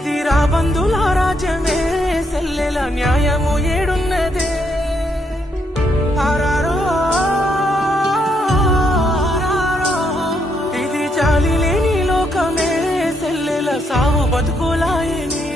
ఇది రాబందుల రాజ్యమే సెల్లెల న్యాయము ఏడున్నదే ఆరారో ఆరారో ఇది జాలి లేని లోకమే సెల్లెల సావు బతుకులాయనే